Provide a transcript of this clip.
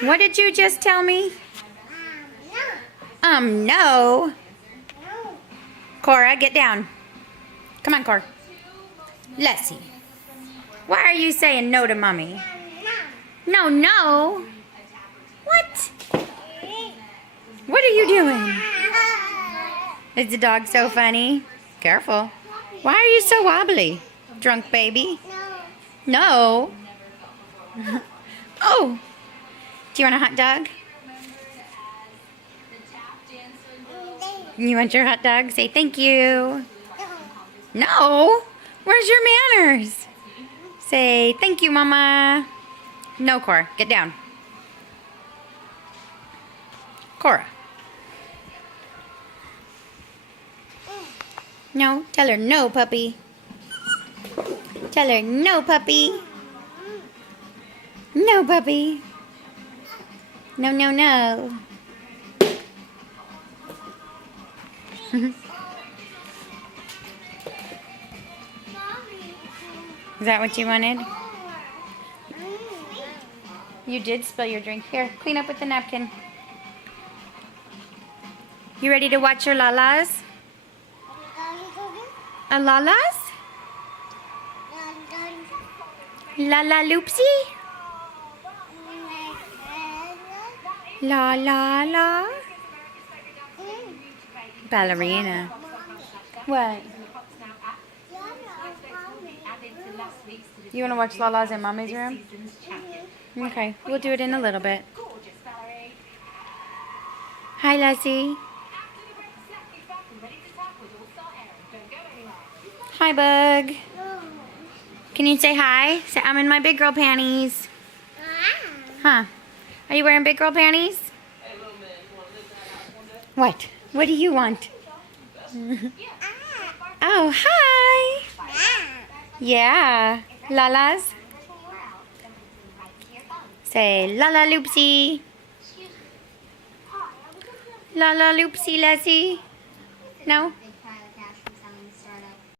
What did you just tell me? No. Cora, get down. Come on, Cora. Leslie. Why are you saying no to Mommy? No, no. What? What are you doing? Is the dog so funny? Careful. Why are you so wobbly? Drunk baby? No. Oh. Do you want a hot dog? You want your hot dog? Say thank you. No. Where's your manners? Say thank you, Mama. No, Cora. Get down. Cora. No. Tell her no, puppy. Tell her no, puppy. No, puppy. No, no, no. Is that what you wanted? You did spill your drink. Here, clean up with the napkin. You ready to watch your Lalas? Lalas? La Loopsy? La la la? Ballerina. What? You want to watch Lala's in Mommy's room? Okay, we'll do it in a little bit. Hi, Leslie. Hi, Bug. Can you say hi? Say, I'm in my big girl panties. Huh? Are you wearing big girl panties? What? What do you want? Oh, hi. Yeah. Lalas. Say Lala Loopsy. Lala Loopsy, Leslie. No?